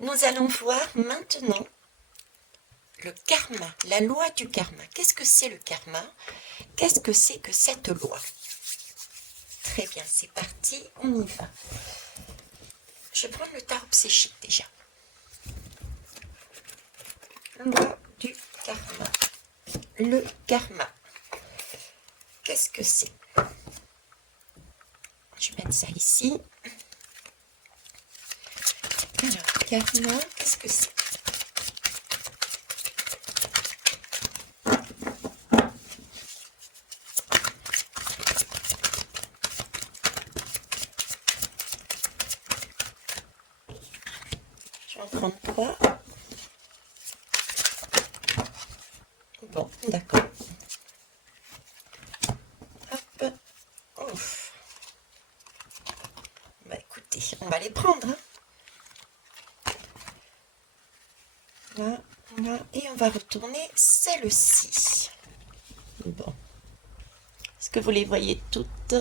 Nous allons voir maintenant le karma, la loi du karma. Qu'est-ce que c'est le karma? Qu'est-ce que c'est que cette loi? Très bien, c'est parti, on y va. Je vais prendre le tarot psychique déjà. Loi du karma. Le karma. Qu'est-ce que c'est? Je vais mettre ça ici. Alors, karma, qu'est-ce que c'est? Je vais en prendre 3. Bon, d'accord. Hop. Ouf. Bah écoutez, on va les prendre. Hein. Là, là, et on va retourner celle-ci. Bon. Est-ce que vous les voyez toutes?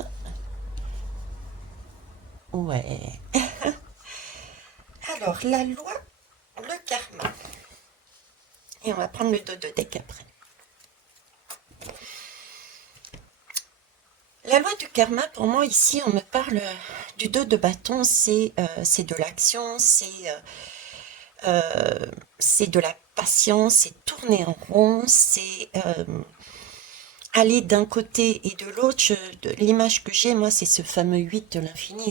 Ouais. Alors, la loi, le karma. Et on va prendre le dos de deck après. La loi du karma, pour moi, ici, on me parle du 2 de bâton, c'est de l'action, c'est de la patience, c'est tourner en rond, c'est aller d'un côté et de l'autre. L'image que j'ai, moi, c'est ce fameux 8 de l'infini,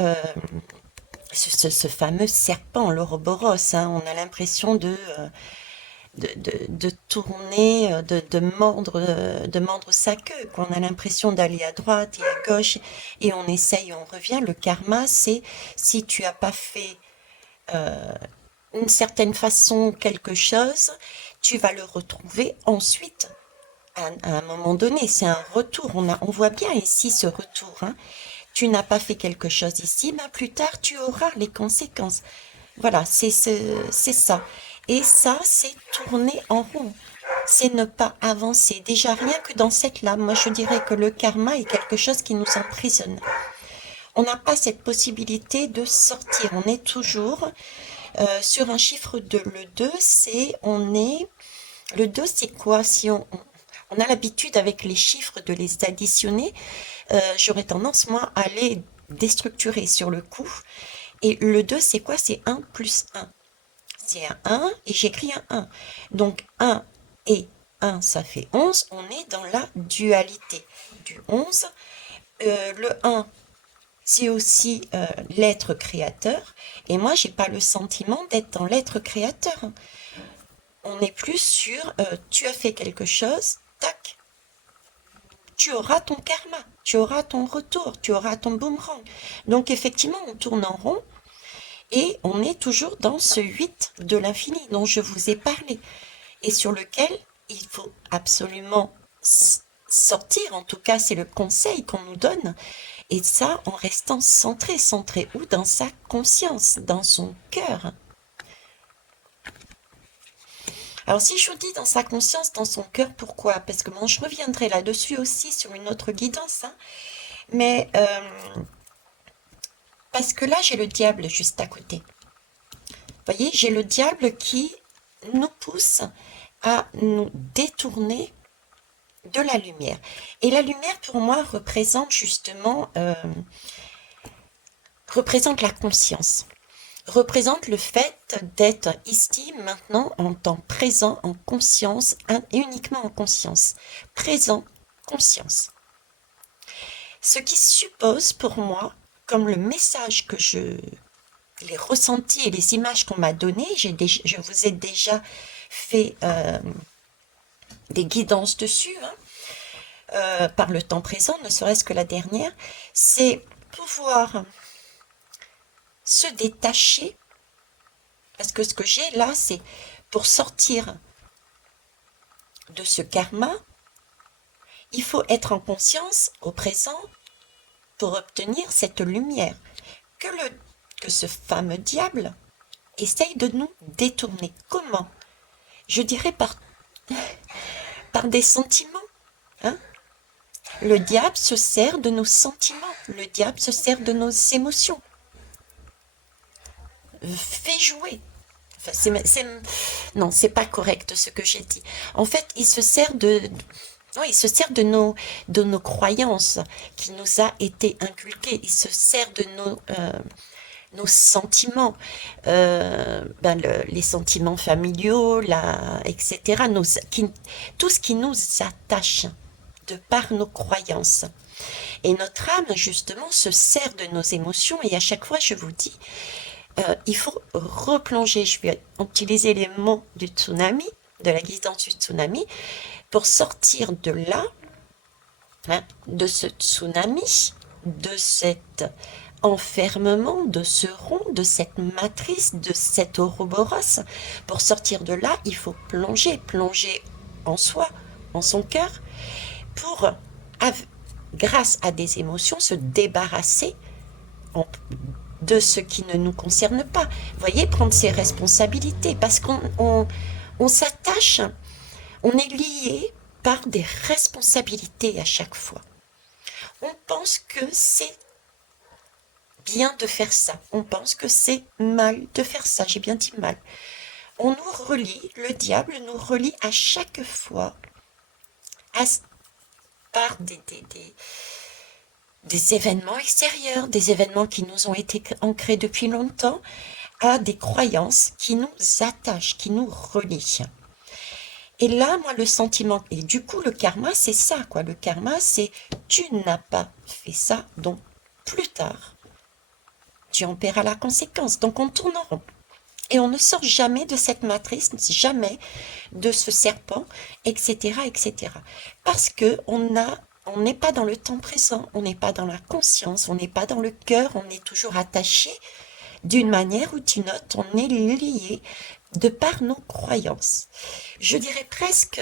euh, ce fameux serpent, l'Ouroboros. Hein. On a l'impression de tourner, de mordre sa queue. On a l'impression d'aller à droite et à gauche et on essaye, on revient. Le karma, c'est si tu as pas fait d'une certaine façon quelque chose, tu vas le retrouver ensuite. À un moment donné, c'est un retour. On voit bien ici ce retour. Hein. Tu n'as pas fait quelque chose ici, mais plus tard, tu auras les conséquences. Voilà, c'est ça. Et ça, c'est tourner en rond. C'est ne pas avancer. Déjà, rien que dans cette lame, moi, je dirais que le karma est quelque chose qui nous emprisonne. On n'a pas cette possibilité de sortir. On est toujours sur un chiffre 2. Le 2, le 2, c'est quoi? Si on a l'habitude avec les chiffres de les additionner, j'aurais tendance, moi, à les déstructurer sur le coup. Et le 2, c'est quoi? C'est 1 plus 1. C'est un 1 et j'écris un 1. Donc 1 et 1, ça fait 11. On est dans la dualité du 11. Le 1, c'est aussi l'être créateur. Et moi, j'ai pas le sentiment d'être dans l'être créateur. On est plus sur tu as fait quelque chose, tac, tu auras ton karma, tu auras ton retour, tu auras ton boomerang. Donc effectivement, on tourne en rond et on est toujours dans ce 8 de l'infini dont je vous ai parlé et sur lequel il faut absolument sortir. En tout cas, c'est le conseil qu'on nous donne. Et ça, en restant centré. Centré où? Dans sa conscience, dans son cœur. Alors si je vous dis dans sa conscience, dans son cœur, pourquoi? Parce que bon, je reviendrai là-dessus aussi sur une autre guidance, hein, mais parce que là j'ai le diable juste à côté. Vous voyez, j'ai le diable qui nous pousse à nous détourner de la lumière. Et la lumière pour moi représente justement représente la conscience. Représente le fait d'être ici, maintenant, en temps présent, en conscience, et uniquement en conscience. Présent, conscience. Ce qui suppose pour moi, comme le message que les ressentis et les images qu'on m'a données, je vous ai déjà fait des guidances dessus, hein, par le temps présent, ne serait-ce que la dernière, c'est pouvoir se détacher. Parce que ce que j'ai là, c'est pour sortir de ce karma, il faut être en conscience au présent pour obtenir cette lumière que ce fameux diable essaye de nous détourner. Comment? Je dirais par des sentiments. Hein. Le diable se sert de nos sentiments. Le diable se sert de nos émotions. fait jouer. Enfin, non, c'est pas correct ce que j'ai dit. En fait, il se sert oui, il se sert de nos croyances qui nous a été inculquées. Il se sert de nos sentiments, les sentiments familiaux, etc. Tout ce qui nous attache de par nos croyances. Et notre âme, justement, se sert de nos émotions. Et à chaque fois, je vous dis, il faut replonger. Je vais utiliser les mots du tsunami, de la guidance du tsunami, pour sortir de là, hein, de ce tsunami, de cet enfermement, de ce rond, de cette matrice, de cet ouroboros. Pour sortir de là, il faut plonger, plonger en soi, en son cœur, pour, grâce à des émotions, se débarrasser de ce qui ne nous concerne pas. Vous voyez, prendre ses responsabilités, parce qu'on s'attache, on est lié par des responsabilités à chaque fois. On pense que c'est bien de faire ça, on pense que c'est mal de faire ça, j'ai bien dit mal. On nous relie, le diable nous relie à chaque fois à, par des événements extérieurs, des événements qui nous ont été ancrés depuis longtemps, à des croyances qui nous attachent, qui nous relient. Et là, moi, le sentiment, et du coup, le karma, c'est ça, quoi. Le karma, c'est tu n'as pas fait ça, donc plus tard, tu en paieras la conséquence. Donc on tourne en rond. Et on ne sort jamais de cette matrice, jamais de ce serpent, etc., etc. Parce que on n'est pas dans le temps présent, on n'est pas dans la conscience, on n'est pas dans le cœur, on est toujours attaché d'une manière ou d'une autre, on est lié de par nos croyances. Je dirais presque,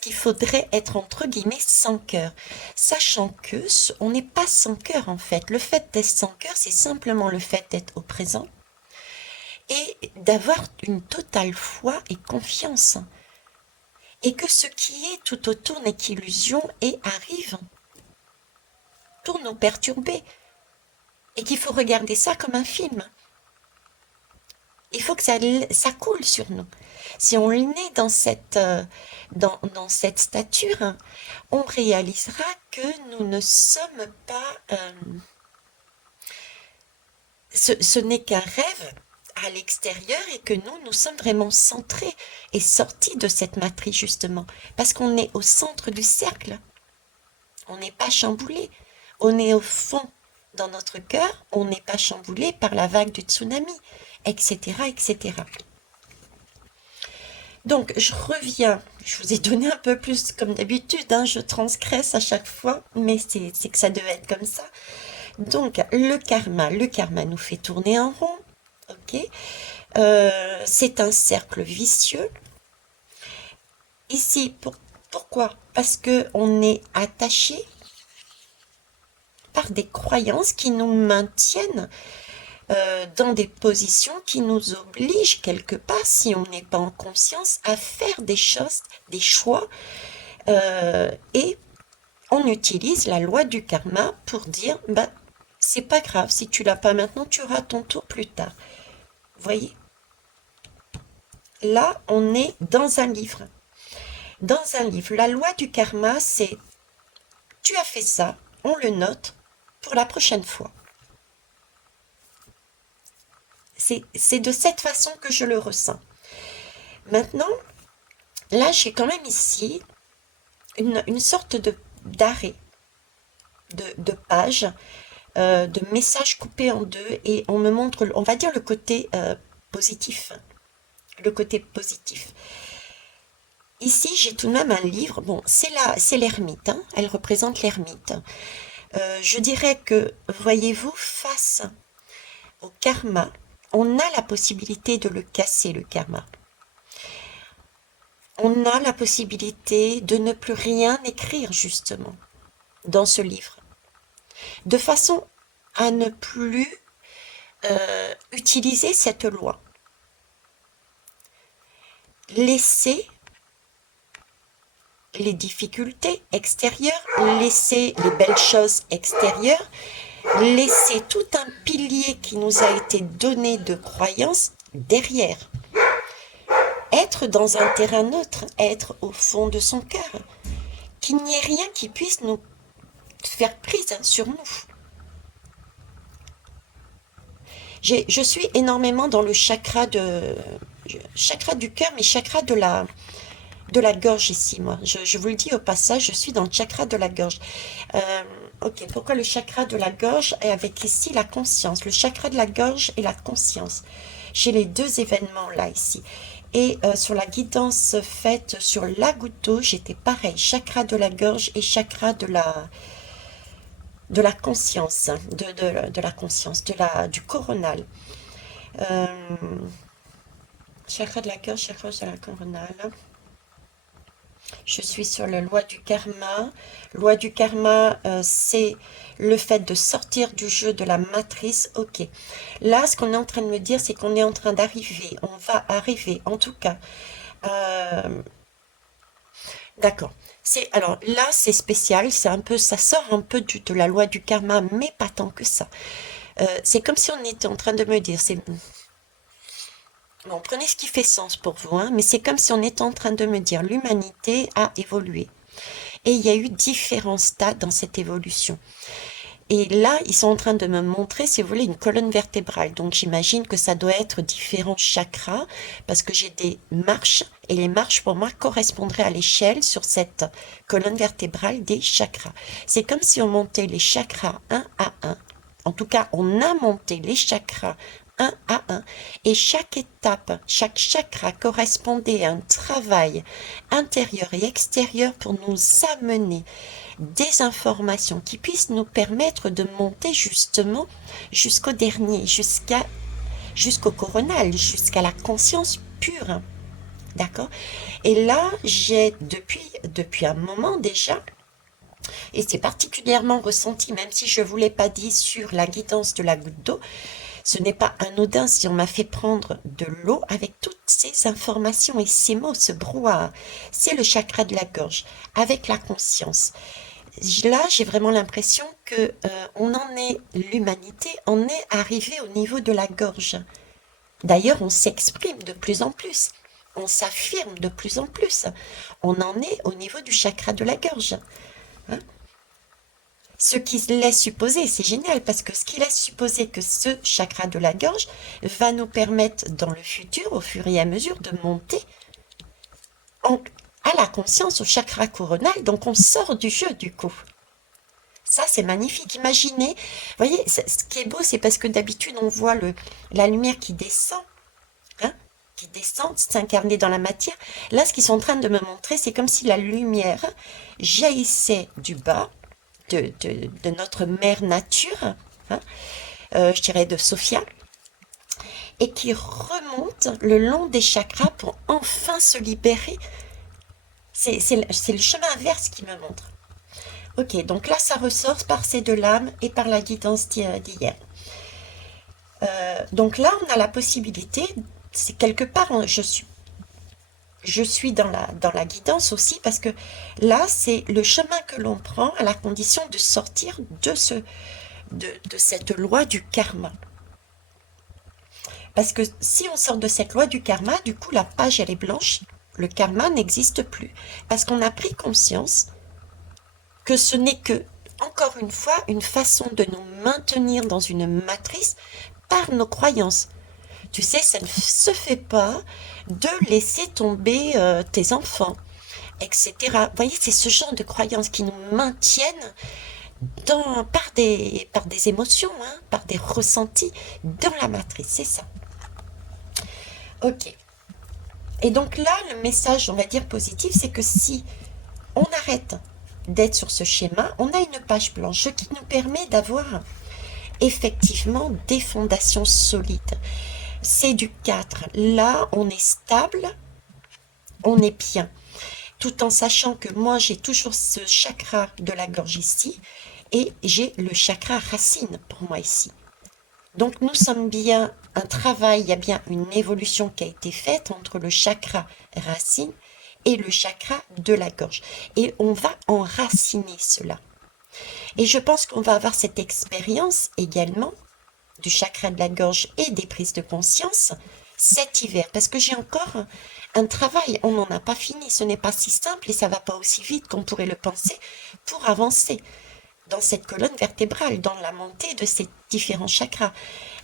qu'il faudrait être entre guillemets sans cœur, sachant que on n'est pas sans cœur en fait. Le fait d'être sans cœur, c'est simplement le fait d'être au présent et d'avoir une totale foi et confiance. Et que ce qui est tout autour n'est qu'illusion et arrive pour nous perturber. Et qu'il faut regarder ça comme un film. Il faut que ça coule sur nous. Si on est dans dans cette stature, hein, on réalisera que nous ne sommes pas... ce n'est qu'un rêve à l'extérieur et que nous sommes vraiment centrés et sortis de cette matrice justement. Parce qu'on est au centre du cercle. On n'est pas chamboulé. On est au fond dans notre cœur. On n'est pas chamboulé par la vague du tsunami, etc., etc. Donc, je reviens. Je vous ai donné un peu plus comme d'habitude, hein, je transgresse à chaque fois, mais c'est que ça devait être comme ça. Donc, le karma nous fait tourner en rond, ok? C'est un cercle vicieux. Ici, pourquoi? Parce que on est attaché par des croyances qui nous maintiennent dans des positions qui nous obligent quelque part, si on n'est pas en conscience, à faire des choses, des choix, et on utilise la loi du karma pour dire, bah, c'est pas grave, si tu l'as pas maintenant, tu auras ton tour plus tard. Vous voyez? Là, on est dans un livre. Dans un livre, la loi du karma, c'est, tu as fait ça, on le note pour la prochaine fois. C'est de cette façon que je le ressens. Maintenant, là, j'ai quand même ici une sorte d'arrêt, de page, de message coupé en deux, et on me montre, on va dire le côté positif. Le côté positif. Ici, j'ai tout de même un livre. Bon, c'est l'ermite, hein, elle représente l'ermite. Je dirais que, voyez-vous, face au karma, on a la possibilité de le casser, le karma. On a la possibilité de ne plus rien écrire, justement, dans ce livre, de façon à ne plus utiliser cette loi. Laisser les difficultés extérieures, laisser les belles choses extérieures laisser tout un pilier qui nous a été donné de croyance derrière. Être dans un terrain neutre, être au fond de son cœur. Qu'il n'y ait rien qui puisse nous faire prise sur nous. Je suis énormément dans le chakra du cœur, mais chakra de la gorge ici, moi. Je vous le dis au passage, je suis dans le chakra de la gorge. Ok, pourquoi le chakra de la gorge et avec ici la conscience? Le chakra de la gorge et la conscience. J'ai les deux événements là, ici. Et sur la guidance faite sur la goutte d'eau, j'étais pareil. Chakra de la gorge et chakra de la conscience, de la conscience, du coronal. Euh, chakra de la gorge, chakra de la coronale. Je suis sur la loi du karma. Loi du karma, c'est le fait de sortir du jeu de la matrice. Ok. Là, ce qu'on est en train de me dire, c'est qu'on est en train d'arriver. On va arriver, en tout cas. Euh, d'accord. Alors là, c'est spécial. C'est un peu, ça sort un peu de la loi du karma, mais pas tant que ça. C'est comme si on était en train de me dire, bon, prenez ce qui fait sens pour vous, hein, mais c'est comme si on était en train de me dire, l'humanité a évolué. Et il y a eu différents stades dans cette évolution. Et là, ils sont en train de me montrer, si vous voulez, une colonne vertébrale. Donc j'imagine que ça doit être différents chakras, parce que j'ai des marches, et les marches pour moi correspondraient à l'échelle sur cette colonne vertébrale des chakras. C'est comme si on montait les chakras un à un. En tout cas, on a monté les chakras un à un. Et chaque étape, chaque chakra correspondait à un travail intérieur et extérieur pour nous amener des informations qui puissent nous permettre de monter justement jusqu'au dernier, jusqu'au coronal, jusqu'à la conscience pure. D'accord? Et là, j'ai depuis un moment déjà, et c'est particulièrement ressenti, même si je ne vous l'ai pas dit sur la guidance de la goutte d'eau, ce n'est pas anodin si on m'a fait prendre de l'eau avec toutes ces informations et ces mots, ce brouhaha. C'est le chakra de la gorge, avec la conscience. Là, j'ai vraiment l'impression que on en est, l'humanité en est arrivé au niveau de la gorge. D'ailleurs, on s'exprime de plus en plus, on s'affirme de plus en plus. On en est au niveau du chakra de la gorge. Hein. Ce qui laisse supposer, c'est génial, parce que ce qui laisse supposer que ce chakra de la gorge va nous permettre dans le futur, au fur et à mesure, de monter à la conscience, au chakra coronal, donc on sort du jeu du coup. Ça, c'est magnifique. Imaginez, vous voyez, ce qui est beau, c'est parce que d'habitude, on voit la lumière qui descend, hein, qui descend, s'incarner dans la matière. Là, ce qu'ils sont en train de me montrer, c'est comme si la lumière jaillissait du bas de notre mère nature, hein, je dirais de Sophia, et qui remonte le long des chakras pour enfin se libérer. C'est le chemin inverse qui me montre. Ok, donc là, ça ressort par ces deux lames et par la guidance d'hier. Donc là, on a la possibilité, c'est quelque part, je suis dans la guidance aussi, parce que là, c'est le chemin que l'on prend à la condition de sortir de cette loi du karma. Parce que si on sort de cette loi du karma, du coup, la page, elle est blanche, le karma n'existe plus. Parce qu'on a pris conscience que ce n'est que, encore une fois, une façon de nous maintenir dans une matrice par nos croyances. Tu sais, ça ne se fait pas de laisser tomber tes enfants, etc. Vous voyez, c'est ce genre de croyances qui nous maintiennent par des émotions, hein, par des ressentis dans la matrice, c'est ça. Ok. Et donc là, le message, on va dire positif, c'est que si on arrête d'être sur ce schéma, on a une page blanche, ce qui nous permet d'avoir effectivement des fondations solides. C'est du 4. Là, on est stable, on est bien. Tout en sachant que moi, j'ai toujours ce chakra de la gorge ici et j'ai le chakra racine pour moi ici. Donc nous sommes bien un travail, il y a bien une évolution qui a été faite entre le chakra racine et le chakra de la gorge. Et on va enraciner cela. Et je pense qu'on va avoir cette expérience également du chakra de la gorge et des prises de conscience cet hiver, parce que j'ai encore un travail, on n'en a pas fini, ce n'est pas si simple et ça va pas aussi vite qu'on pourrait le penser pour avancer dans cette colonne vertébrale, dans la montée de ces différents chakras.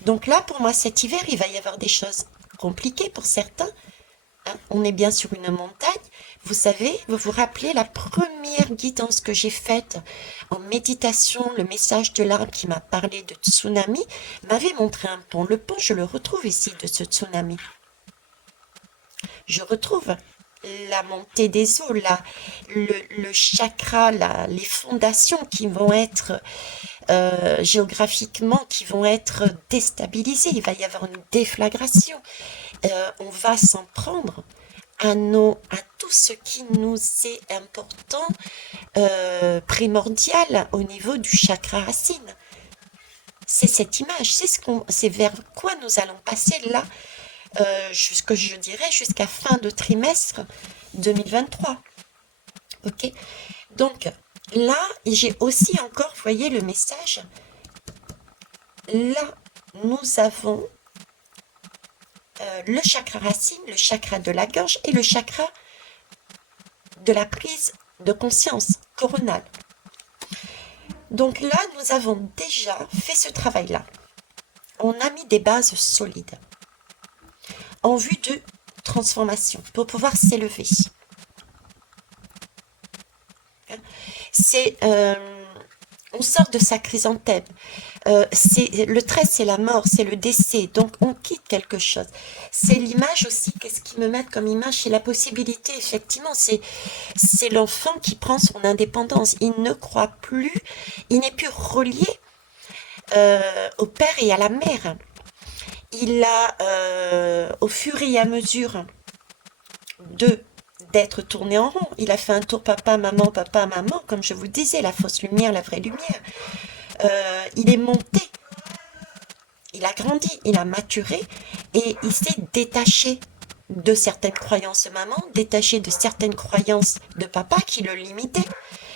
Donc là, pour moi, cet hiver, il va y avoir des choses compliquées pour certains. Hein. On est bien sur une montagne. Vous savez, vous vous rappelez la première guidance que j'ai faite en méditation, le message de l'arbre qui m'a parlé de tsunami, m'avait montré un pont. Le pont, je le retrouve ici de ce tsunami. Je retrouve la montée des eaux, le chakra, les fondations qui vont être géographiquement, qui vont être déstabilisées. Il va y avoir une déflagration. On va s'en prendre à tout ce qui nous est important, primordial au niveau du chakra racine. C'est cette image, c'est vers quoi nous allons passer là, jusque, je dirais, jusqu'à fin de trimestre 2023. Ok. Donc là, j'ai aussi encore, vous voyez le message. Là, nous avons le chakra racine, le chakra de la gorge et le chakra de la prise de conscience coronale. Donc là, nous avons déjà fait ce travail-là. On a mis des bases solides en vue de transformation pour pouvoir s'élever. C'est on sort de sa chrysanthème. Le trait, c'est la mort, c'est le décès. Donc, on quitte quelque chose. C'est l'image aussi. Qu'est-ce qui me met comme image? C'est la possibilité, effectivement. C'est l'enfant qui prend son indépendance. Il ne croit plus, il n'est plus relié au père et à la mère. Il a, au fur et à mesure d'être tourné en rond, il a fait un tour papa, maman, comme je vous disais, la fausse lumière, la vraie lumière. Il est monté, il a grandi, il a maturé et il s'est détaché de certaines croyances de maman, détaché de certaines croyances de papa qui le limitaient,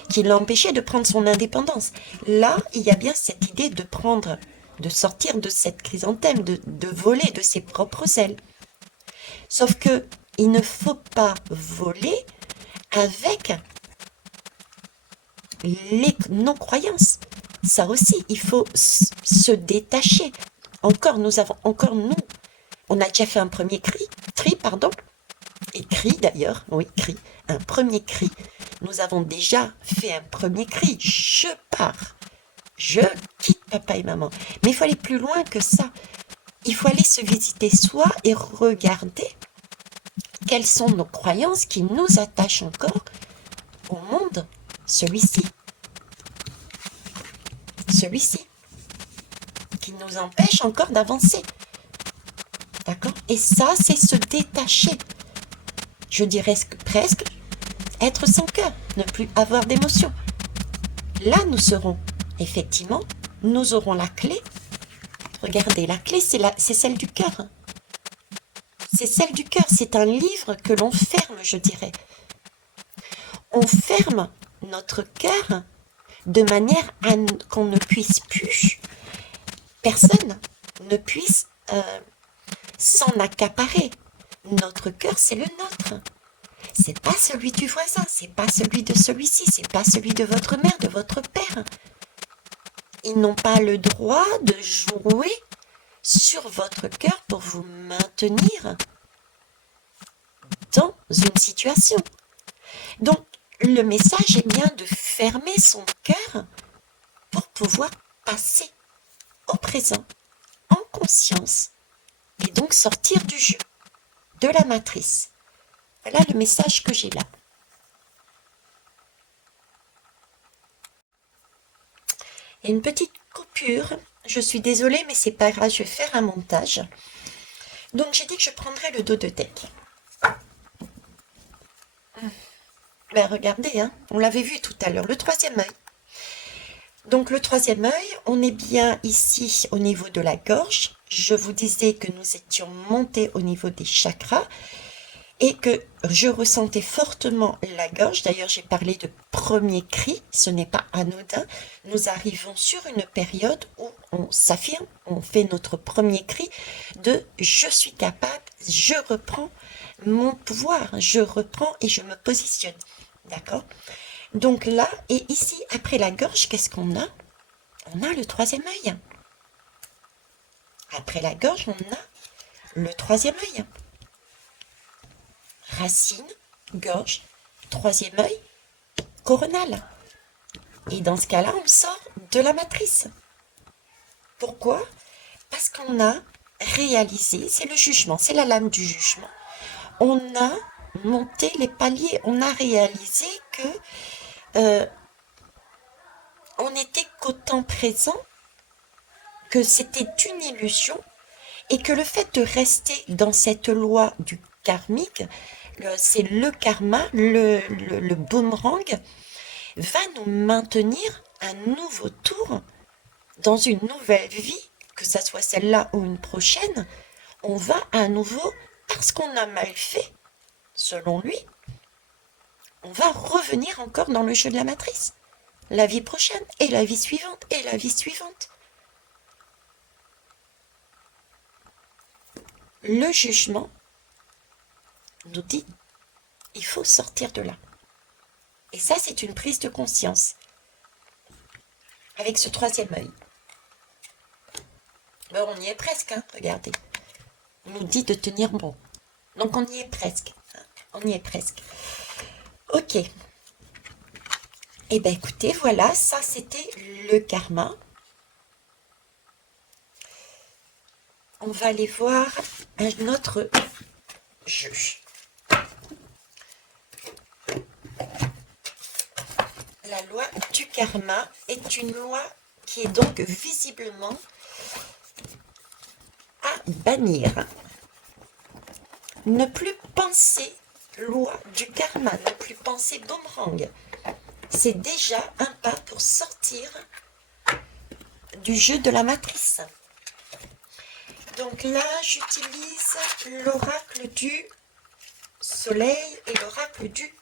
qui l'empêchaient de prendre son indépendance. Là, il y a bien cette idée de sortir de cette chrysanthème, de voler de ses propres ailes. Sauf que il ne faut pas voler avec les non-croyances. Ça aussi, il faut se détacher. Encore, nous, on a déjà fait un premier cri d'ailleurs, oui, un premier cri. Nous avons déjà fait un premier cri. Je pars. Je quitte papa et maman. Mais il faut aller plus loin que ça. Il faut aller se visiter soi et regarder quelles sont nos croyances qui nous attachent encore au monde, celui-ci, qui nous empêche encore d'avancer. D'accord? Et ça, c'est se détacher. Je dirais presque être sans cœur, ne plus avoir d'émotion. Là, nous serons, effectivement, nous aurons la clé. Regardez, la clé, c'est celle du cœur. C'est celle du cœur. C'est un livre que l'on ferme, je dirais. On ferme notre cœur de manière à qu'on ne puisse plus, personne ne puisse s'en accaparer. Notre cœur, c'est le nôtre. C'est pas celui du voisin, c'est pas celui de celui-ci, c'est pas celui de votre mère, de votre père. Ils n'ont pas le droit de jouer sur votre cœur pour vous maintenir dans une situation. Donc, le message est bien de fermer son cœur pour pouvoir passer au présent, en conscience, et donc sortir du jeu, de la matrice. Voilà le message que j'ai là. Et une petite coupure, je suis désolée, mais c'est pas grave, je vais faire un montage. Donc j'ai dit que je prendrais le dos de deck. Ben regardez, hein, on l'avait vu tout à l'heure, le troisième œil. Donc le troisième œil, on est bien ici au niveau de la gorge. Je vous disais que nous étions montés au niveau des chakras. et que je ressentais fortement la gorge. D'ailleurs, j'ai parlé de premier cri, ce n'est pas anodin. Nous arrivons sur une période où on s'affirme, on fait notre premier cri de je suis capable, je reprends mon pouvoir, je reprends et je me positionne. D'accord? Donc là, et ici, après la gorge, qu'est-ce qu'on a? On a le troisième œil. Après la gorge, on a le troisième œil. Racine, gorge, troisième œil, coronal. Et dans ce cas-là, on sort de la matrice. Pourquoi? Parce qu'on a réalisé, c'est le jugement, c'est la lame du jugement. On a monté les paliers, on a réalisé que on n'était qu'au temps présent, que c'était une illusion et que le fait de rester dans cette loi du karmique, c'est le karma, le boomerang, va nous maintenir un nouveau tour dans une nouvelle vie, que ça soit celle-là ou une prochaine. On va à nouveau, parce qu'on a mal fait, selon lui, on va revenir encore dans le jeu de la matrice. La vie prochaine, et la vie suivante, et la vie suivante. Le jugement nous dit, il faut sortir de là. Et ça, c'est une prise de conscience. Avec ce troisième œil. Ben, on y est presque, hein, regardez. On nous dit de tenir bon. Donc on y est presque. Hein, on y est presque. Ok. Eh bien écoutez, voilà, ça c'était le karma. On va aller voir un autre jeu. La loi du karma est une loi qui est donc visiblement à bannir. Ne plus penser loi du karma, ne plus penser boomerang. C'est déjà un pas pour sortir du jeu de la matrice. Donc là, j'utilise l'oracle du soleil et l'oracle du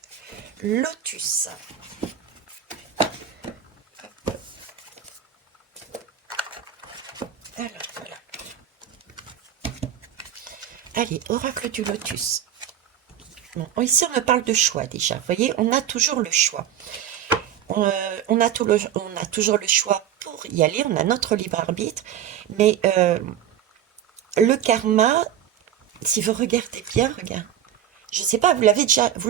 lotus. Alors, voilà. Allez, oracle du lotus. Bon, ici, on me parle de choix déjà. Vous voyez, on a toujours le choix. On a toujours le choix pour y aller. On a notre libre arbitre. Mais le karma, si vous regardez bien, regarde. Je ne sais pas, vous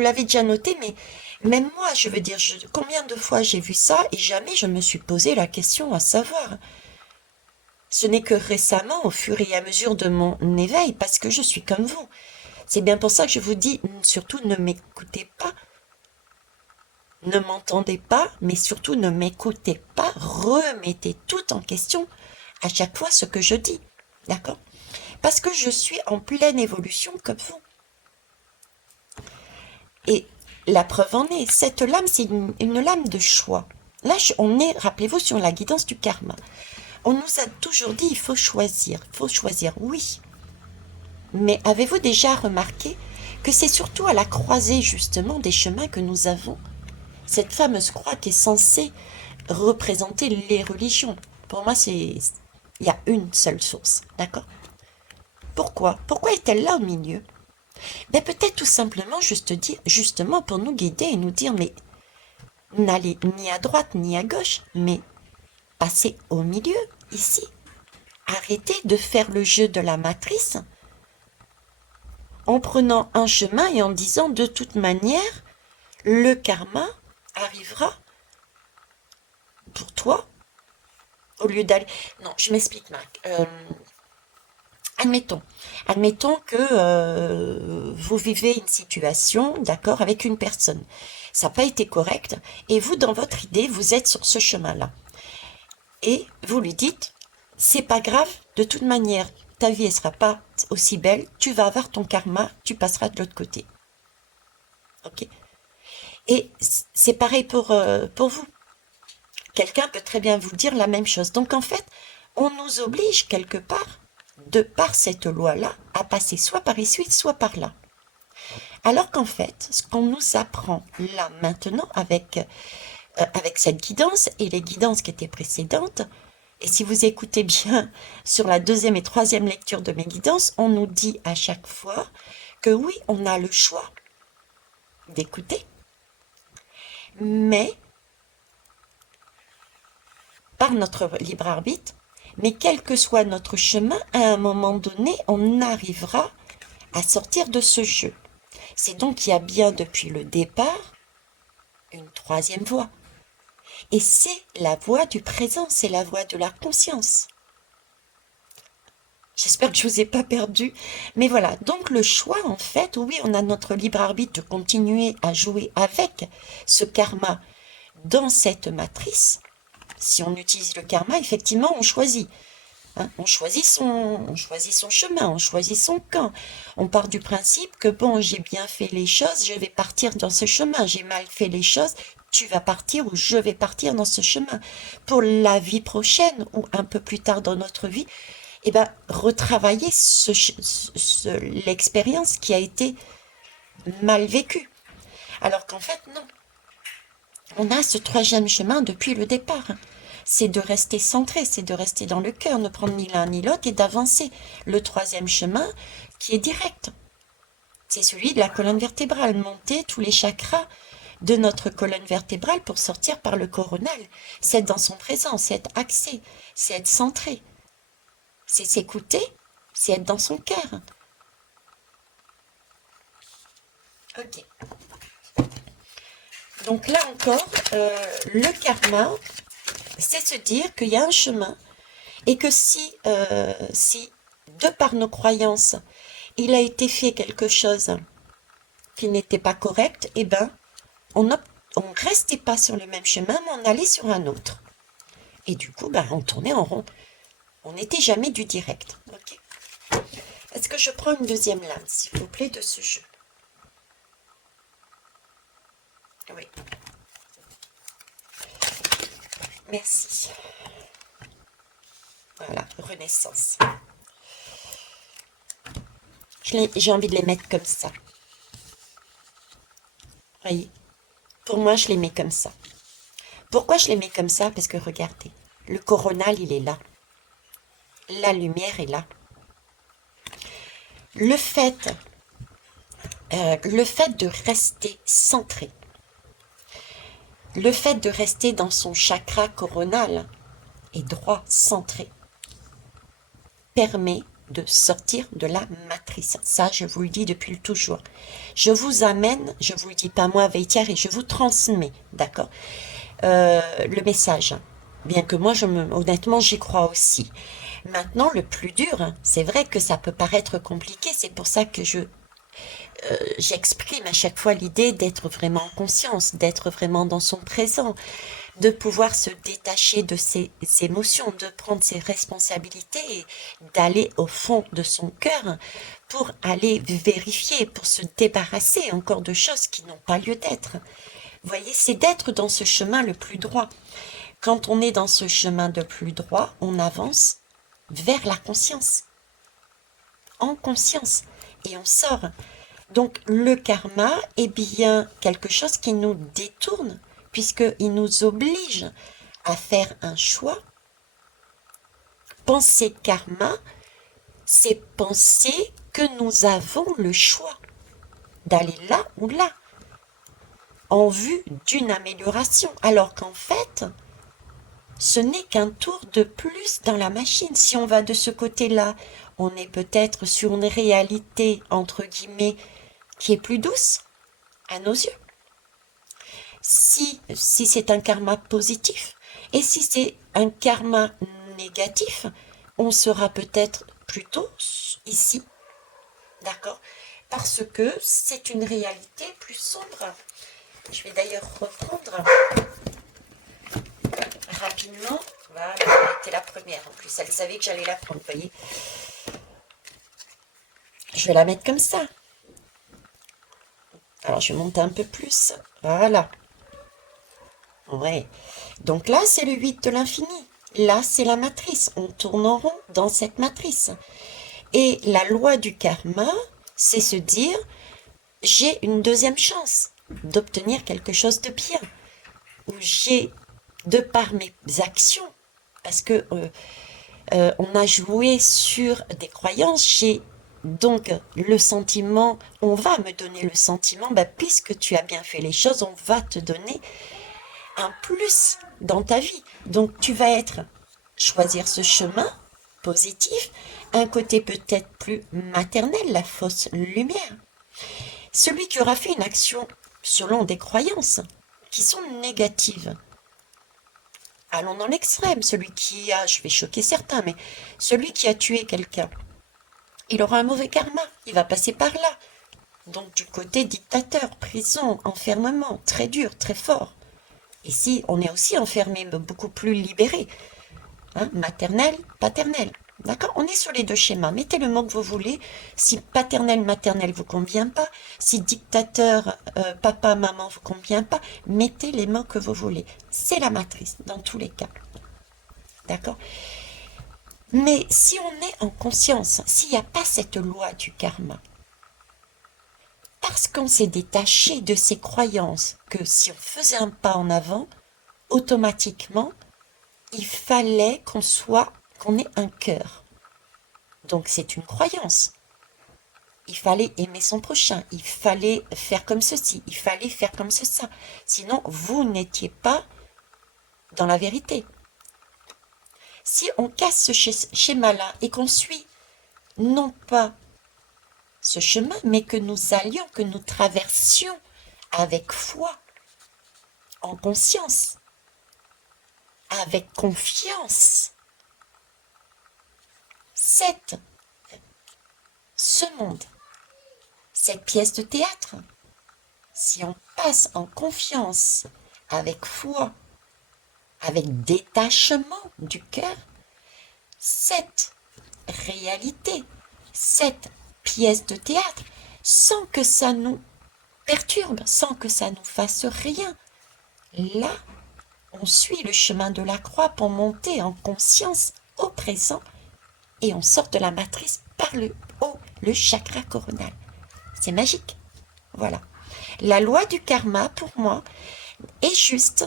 l'avez déjà noté, mais même moi, je veux dire, combien de fois j'ai vu ça et jamais je me suis posé la question à savoir. Ce n'est que récemment, au fur et à mesure de mon éveil, parce que je suis comme vous. C'est bien pour ça que je vous dis, surtout ne m'écoutez pas, ne m'entendez pas, mais surtout ne m'écoutez pas, remettez tout en question à chaque fois ce que je dis, d'accord? Parce que je suis en pleine évolution comme vous. Et la preuve en est, cette lame, c'est une lame de choix. Là, on est, rappelez-vous, sur la guidance du karma. On nous a toujours dit, il faut choisir, oui. Mais avez-vous déjà remarqué que c'est surtout à la croisée, justement, des chemins que nous avons cette fameuse croix qui est censée représenter les religions. Pour moi, il y a une seule source, d'accord? Pourquoi? Pourquoi est-elle là au milieu? Ben peut-être tout simplement, justement, pour nous guider et nous dire, mais n'allez ni à droite ni à gauche, mais passez au milieu, ici. Arrêtez de faire le jeu de la matrice en prenant un chemin et en disant, de toute manière, le karma arrivera pour toi au lieu d'aller... Non, je m'explique, Marc. Admettons que vous vivez une situation, d'accord, avec une personne. Ça n'a pas été correct, et vous, dans votre idée, vous êtes sur ce chemin-là. Et vous lui dites, c'est pas grave, de toute manière, ta vie, elle sera pas aussi belle, tu vas avoir ton karma, tu passeras de l'autre côté. Ok? Et c'est pareil pour vous. Quelqu'un peut très bien vous dire la même chose. Donc en fait, on nous oblige quelque part, de par cette loi-là, à passer soit par ici, soit par là. Alors qu'en fait, ce qu'on nous apprend là maintenant avec cette guidance et les guidances qui étaient précédentes, et si vous écoutez bien sur la deuxième et troisième lecture de mes guidances, on nous dit à chaque fois que oui, on a le choix d'écouter, mais par notre libre arbitre, mais quel que soit notre chemin, à un moment donné, on arrivera à sortir de ce jeu. C'est donc qu'il y a bien depuis le départ une troisième voie. Et c'est la voie du présent, c'est la voie de la conscience. J'espère que je vous ai pas perdu. Mais voilà, donc le choix, en fait, oui, on a notre libre arbitre de continuer à jouer avec ce karma dans cette matrice. Si on utilise le karma, effectivement, on choisit. Hein, on choisit son chemin, on choisit son camp. On part du principe que bon, j'ai bien fait les choses, je vais partir dans ce chemin. J'ai mal fait les choses, tu vas partir ou je vais partir dans ce chemin. Pour la vie prochaine ou un peu plus tard dans notre vie, eh ben, retravailler l'expérience qui a été mal vécue. Alors qu'en fait, non. On a ce troisième chemin depuis le départ. C'est de rester centré, c'est de rester dans le cœur, ne prendre ni l'un ni l'autre et d'avancer. Le troisième chemin qui est direct. C'est celui de la colonne vertébrale, monter tous les chakras de notre colonne vertébrale pour sortir par le coronal. C'est être dans son présent, c'est être axé, c'est être centré. C'est s'écouter, c'est être dans son cœur. Ok. Donc là encore, le karma, c'est se dire qu'il y a un chemin et que si, de par nos croyances, il a été fait quelque chose qui n'était pas correct, eh ben, on ne restait pas sur le même chemin, mais on allait sur un autre. Et du coup, ben, on tournait en rond. On n'était jamais du direct. Okay. Est-ce que je prends une deuxième lame, s'il vous plaît, de ce jeu? Oui. Merci. Voilà, Renaissance. J'ai envie de les mettre comme ça. Voyez, pour moi, je les mets comme ça. Pourquoi je les mets comme ça? Parce que regardez, le coronal, il est là. La lumière est là. Le fait de rester centré, le fait de rester dans son chakra coronal et droit, centré, permet de sortir de la matrice. Ça, je vous le dis depuis le toujours. Je vous amène, je vous le dis pas moi, Veitière, et je vous transmets, d'accord, le message. Bien que moi, honnêtement, j'y crois aussi. Maintenant, le plus dur, c'est vrai que ça peut paraître compliqué, c'est pour ça que j'exprime à chaque fois l'idée d'être vraiment en conscience, d'être vraiment dans son présent, de pouvoir se détacher de ses émotions, de prendre ses responsabilités et d'aller au fond de son cœur pour aller vérifier, pour se débarrasser encore de choses qui n'ont pas lieu d'être. Vous voyez, c'est d'être dans ce chemin le plus droit. Quand on est dans ce chemin de plus droit, on avance vers la conscience, en conscience, et on sort. Donc le karma est bien quelque chose qui nous détourne, puisqu'il nous oblige à faire un choix. Penser karma, c'est penser que nous avons le choix d'aller là ou là, en vue d'une amélioration, alors qu'en fait, ce n'est qu'un tour de plus dans la machine. Si on va de ce côté-là, on est peut-être sur une réalité, entre guillemets, qui est plus douce à nos yeux. Si c'est un karma positif, et si c'est un karma négatif, on sera peut-être plutôt ici, d'accord? Parce que c'est une réalité plus sombre. Je vais d'ailleurs reprendre rapidement. Voilà, c'était la première en plus. Elle savait que j'allais la prendre, vous voyez. Je vais la mettre comme ça. Alors, je vais monter un peu plus. Voilà. Ouais. Donc là, c'est le 8 de l'infini. Là, c'est la matrice. On tourne en rond dans cette matrice. Et la loi du karma, c'est se dire, j'ai une deuxième chance d'obtenir quelque chose de bien, où j'ai, de par mes actions, parce que on a joué sur des croyances, j'ai donc le sentiment, on va me donner le sentiment, puisque tu as bien fait les choses, on va te donner un plus dans ta vie. Donc tu vas choisir ce chemin positif, un côté peut-être plus maternel, la fausse lumière. Celui qui aura fait une action selon des croyances qui sont négatives. Allons dans l'extrême, celui qui a, je vais choquer certains, mais celui qui a tué quelqu'un, il aura un mauvais karma, il va passer par là. Donc du côté dictateur, prison, enfermement, très dur, très fort. Ici, on est aussi enfermé, mais beaucoup plus libéré. Hein, maternel, paternel. D'accord? On est sur les deux schémas. Mettez le mot que vous voulez. Si paternel, maternel vous convient pas, si dictateur, papa, maman vous convient pas, mettez les mots que vous voulez. C'est la matrice, dans tous les cas. D'accord? Mais si on est en conscience, s'il n'y a pas cette loi du karma, parce qu'on s'est détaché de ces croyances que si on faisait un pas en avant, automatiquement, il fallait qu'on ait un cœur. Donc c'est une croyance. Il fallait aimer son prochain, il fallait faire comme ceci, il fallait faire comme ça. Sinon, vous n'étiez pas dans la vérité. Si on casse ce schéma-là et qu'on suit non pas ce chemin, mais que nous allions, que nous traversions avec foi, en conscience, avec confiance, ce monde, cette pièce de théâtre, si on passe en confiance, avec foi, avec détachement du cœur, cette réalité, cette pièce de théâtre, sans que ça nous perturbe, sans que ça nous fasse rien. Là, on suit le chemin de la croix pour monter en conscience au présent et on sort de la matrice par le haut, le chakra coronal. C'est magique. Voilà. La loi du karma, pour moi, est juste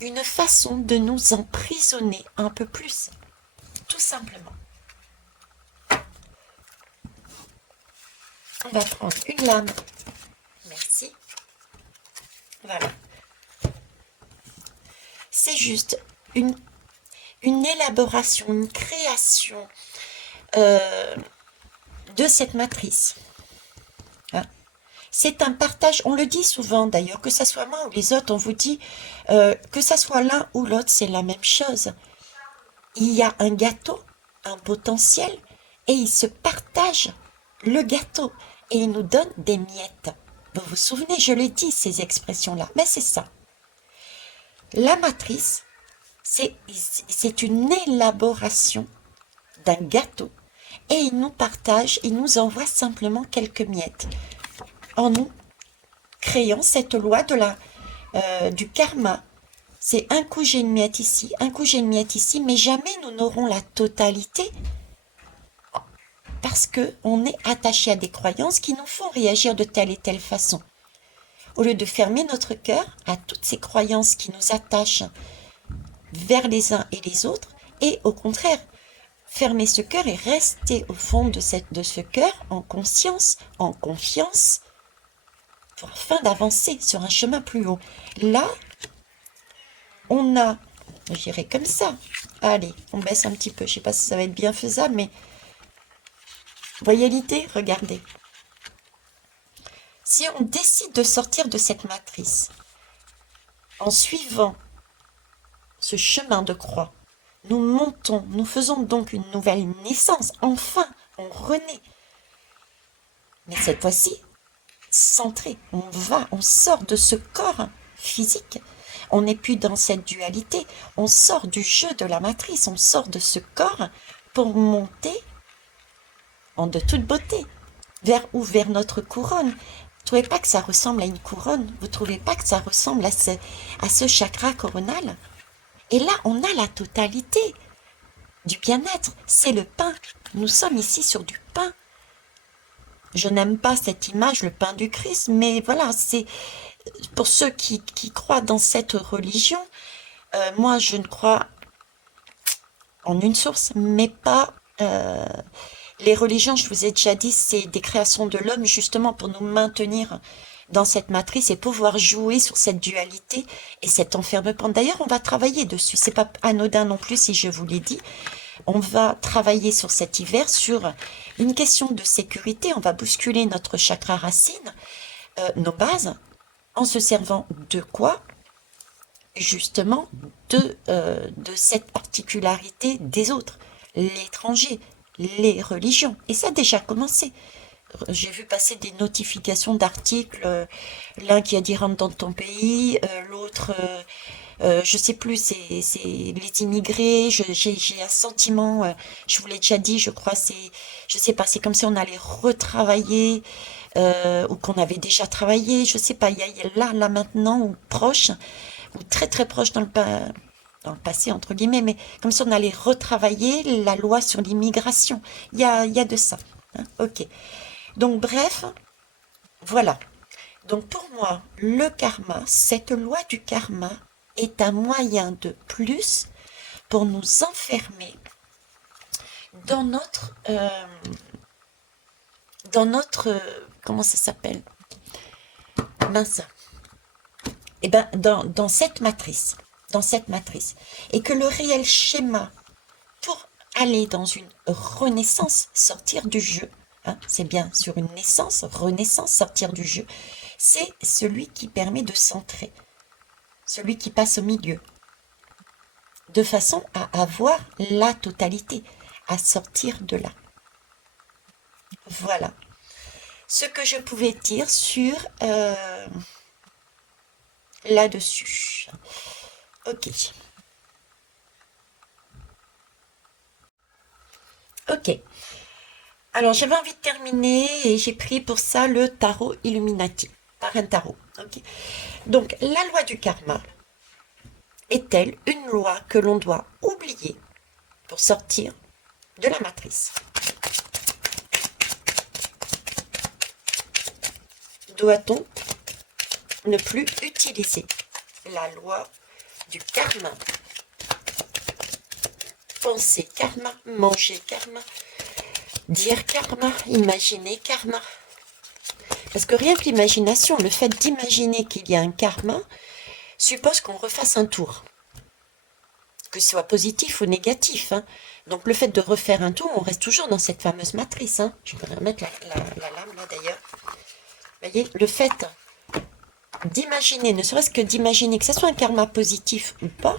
une façon de nous emprisonner un peu plus. Tout simplement. On va prendre une lame. Merci. Voilà. C'est juste une élaboration, une création de cette matrice. Hein? C'est un partage, on le dit souvent d'ailleurs, que ce soit moi ou les autres, on vous dit que ce soit l'un ou l'autre, c'est la même chose. Il y a un gâteau, un potentiel, et ils se partagent le gâteau, et ils nous donnent des miettes. Vous vous souvenez, je l'ai dit, ces expressions-là, mais c'est ça. La matrice, c'est une élaboration d'un gâteau, et ils nous partagent, ils nous envoient simplement quelques miettes, en nous créant cette loi du karma. C'est un coup j'ai une miette ici, un coup j'ai une miette ici, mais jamais nous n'aurons la totalité parce qu'on est attaché à des croyances qui nous font réagir de telle et telle façon. Au lieu de fermer notre cœur à toutes ces croyances qui nous attachent vers les uns et les autres, et au contraire, fermer ce cœur et rester au fond de ce cœur en conscience, en confiance, afin d'avancer sur un chemin plus haut. Là, on a, je dirais comme ça, allez, on baisse un petit peu, je ne sais pas si ça va être bien faisable, mais voyez l'idée, regardez. Si on décide de sortir de cette matrice, en suivant ce chemin de croix, nous montons, nous faisons donc une nouvelle naissance, enfin, on renaît. Mais cette fois-ci, centré, on sort de ce corps physique. On n'est plus dans cette dualité, on sort du jeu de la matrice, on sort de ce corps pour monter de toute beauté. Vers où? Vers notre couronne. Vous trouvez pas que ça ressemble à une couronne? Vous trouvez pas que ça ressemble à ce chakra coronal? Et là, on a la totalité du bien-être. C'est le pain. Nous sommes ici sur du pain. Je n'aime pas cette image, le pain du Christ, mais voilà, c'est pour ceux qui croient dans cette religion. Moi, je ne crois en une source, mais pas les religions. Je vous ai déjà dit, c'est des créations de l'homme justement pour nous maintenir dans cette matrice et pouvoir jouer sur cette dualité et cet enfermement. D'ailleurs, on va travailler dessus. C'est pas anodin non plus si je vous l'ai dit. On va travailler sur cet hiver sur une question de sécurité. On va bousculer notre chakra racine, nos bases, en se servant de quoi? Justement de cette particularité des autres, l'étranger, les religions. Et ça a déjà commencé. J'ai vu passer des notifications d'articles, l'un qui a dit rentre dans ton pays, l'autre, je sais plus, c'est les immigrés. J'ai un sentiment, je vous l'ai déjà dit, je crois, je sais pas, c'est comme si on allait retravailler ou qu'on avait déjà travaillé, je sais pas, il y a là maintenant ou proche ou très très proche dans le passé, entre guillemets, mais comme si on allait retravailler la loi sur l'immigration. Il y a de ça. Hein, ok. Donc, bref, voilà. Donc, pour moi, le karma, cette loi du karma, est un moyen de plus pour nous enfermer dans comment ça s'appelle? Mince. Eh ben, dans cette matrice, et que le réel schéma pour aller dans une renaissance, sortir du jeu, hein, c'est bien sur une naissance, renaissance, sortir du jeu, c'est celui qui permet de centrer, celui qui passe au milieu, de façon à avoir la totalité, à sortir de là. Voilà ce que je pouvais dire sur là-dessus. Ok. Ok. Alors, j'avais envie de terminer et j'ai pris pour ça le tarot Illuminati, par un tarot. Ok. Donc, la loi du karma est-elle une loi que l'on doit oublier pour sortir de la matrice? Doit-on ne plus utiliser la loi du karma? Penser karma, manger karma, dire karma, imaginer karma. Parce que rien que l'imagination, le fait d'imaginer qu'il y a un karma, suppose qu'on refasse un tour. Que ce soit positif ou négatif. Hein. Donc le fait de refaire un tour, on reste toujours dans cette fameuse matrice. Hein. Je vais remettre la lame là d'ailleurs. Vous voyez, le fait d'imaginer, ne serait-ce que d'imaginer que ce soit un karma positif ou pas,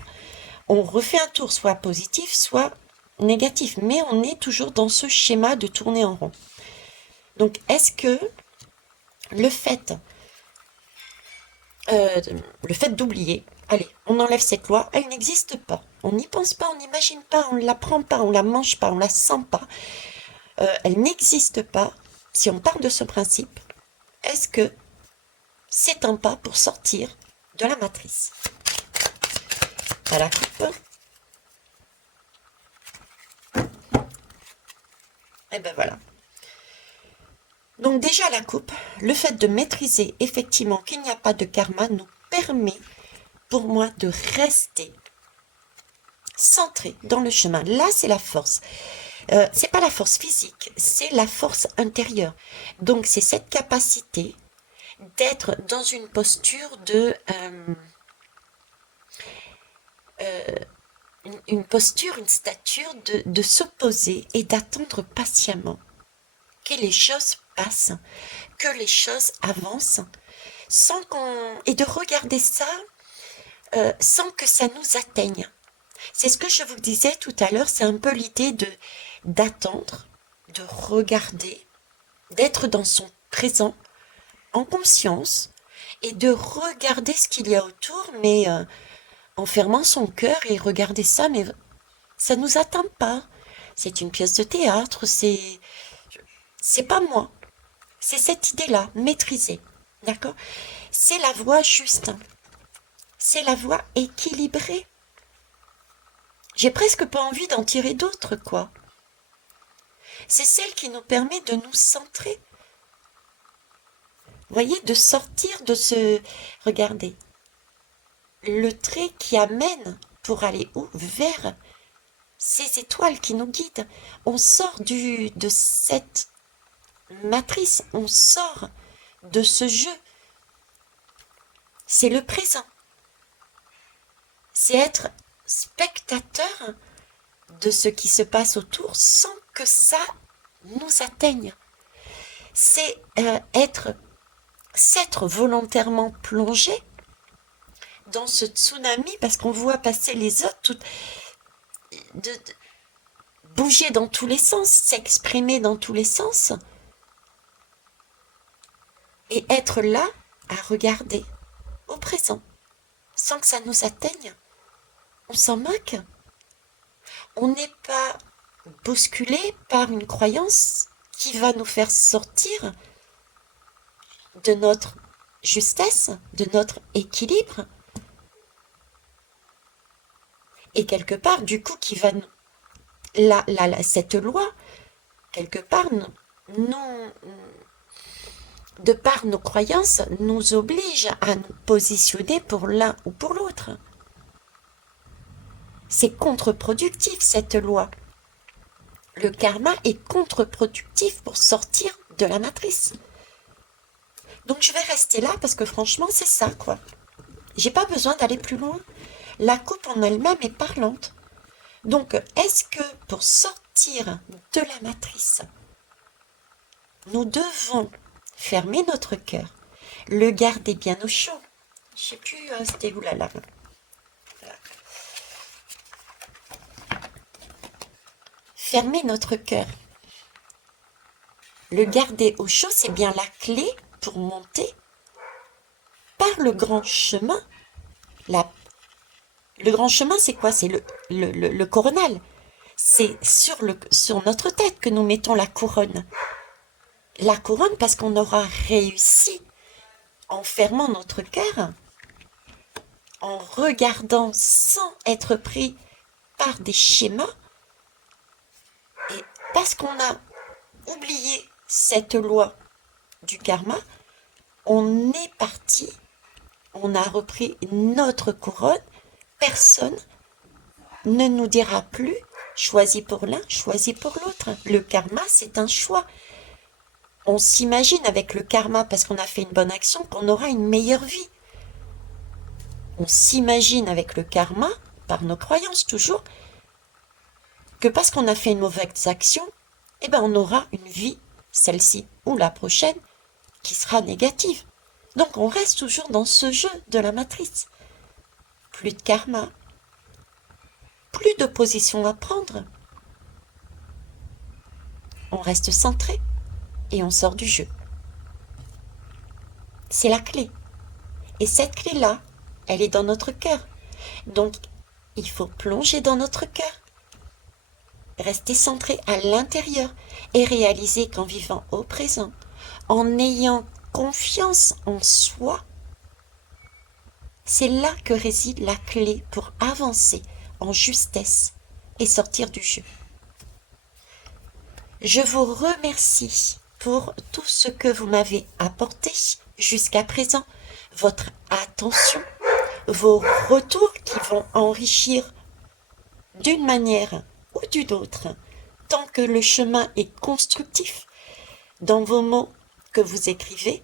on refait un tour soit positif, soit négatif. Mais on est toujours dans ce schéma de tourner en rond. Donc est-ce que le fait d'oublier, allez, on enlève cette loi, elle n'existe pas. On n'y pense pas, on n'imagine pas, on ne la prend pas, on la mange pas, on la sent pas. Elle n'existe pas. Si on part de ce principe, est-ce que c'est un pas pour sortir de la matrice? À la coupe. Et ben voilà. Donc déjà la coupe, le fait de maîtriser effectivement qu'il n'y a pas de karma nous permet, pour moi, de rester centré dans le chemin. Là, c'est la force. C'est pas la force physique, c'est la force intérieure. Donc c'est cette capacité d'être dans une posture une posture, une stature de s'opposer et d'attendre patiemment que les choses passent, que les choses avancent, et de regarder ça sans que ça nous atteigne. C'est ce que je vous disais tout à l'heure, c'est un peu l'idée d'attendre, de regarder, d'être dans son présent, en conscience, et de regarder ce qu'il y a autour, mais en fermant son cœur et regarder ça, mais ça nous atteint pas. C'est une pièce de théâtre, c'est pas moi. C'est cette idée-là, maîtrisée. D'accord? C'est la voie juste. C'est la voie équilibrée. J'ai presque pas envie d'en tirer d'autres, quoi. C'est celle qui nous permet de nous centrer, Voyez, de sortir de ce... Regardez, le trait qui amène pour aller où? Vers ces étoiles qui nous guident. On sort de cette matrice, on sort de ce jeu. C'est le présent. C'est être spectateur de ce qui se passe autour sans que ça nous atteigne. C'est s'être volontairement plongé dans ce tsunami parce qu'on voit passer les autres, de bouger dans tous les sens, s'exprimer dans tous les sens et être là à regarder au présent sans que ça nous atteigne. On s'en moque. On n'est pas bousculé par une croyance qui va nous faire sortir de notre justesse, de notre équilibre. Et quelque part, du coup, qui va nous... cette loi, quelque part, de par nos croyances, nous oblige à nous positionner pour l'un ou pour l'autre. C'est contre-productif, cette loi. Le karma est contre-productif pour sortir de la matrice. Donc je vais rester là parce que franchement, c'est ça, quoi. J'ai pas besoin d'aller plus loin. La coupe en elle-même est parlante. Donc, est-ce que pour sortir de la matrice, nous devons fermer notre cœur, le garder bien au chaud? Je sais plus, c'était où la lame. Voilà. Fermer notre cœur. Le garder au chaud, c'est bien la clé pour monter par le grand chemin. Le grand chemin, c'est quoi? C'est le coronal. C'est sur notre tête que nous mettons la couronne. La couronne parce qu'on aura réussi en fermant notre cœur, en regardant sans être pris par des schémas, et parce qu'on a oublié cette loi du karma, on est parti, on a repris notre couronne, personne ne nous dira plus choisis pour l'un, choisis pour l'autre. Le karma, c'est un choix. On s'imagine avec le karma, parce qu'on a fait une bonne action, qu'on aura une meilleure vie. On s'imagine avec le karma, par nos croyances toujours, que parce qu'on a fait une mauvaise action, eh ben on aura une vie, celle-ci ou la prochaine, qui sera négative. Donc on reste toujours dans ce jeu de la matrice. Plus de karma, plus de position à prendre. On reste centré et on sort du jeu. C'est la clé. Et cette clé-là, elle est dans notre cœur. Donc, il faut plonger dans notre cœur, rester centré à l'intérieur et réaliser qu'en vivant au présent, en ayant confiance en soi, c'est là que réside la clé pour avancer en justesse et sortir du jeu. Je vous remercie pour tout ce que vous m'avez apporté jusqu'à présent, votre attention, vos retours qui vont enrichir d'une manière ou d'une autre, tant que le chemin est constructif dans vos mots que vous écrivez,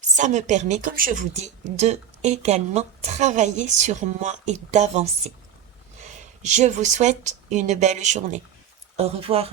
ça me permet, comme je vous dis, de également travailler sur moi et d'avancer. Je vous souhaite une belle journée. Au revoir.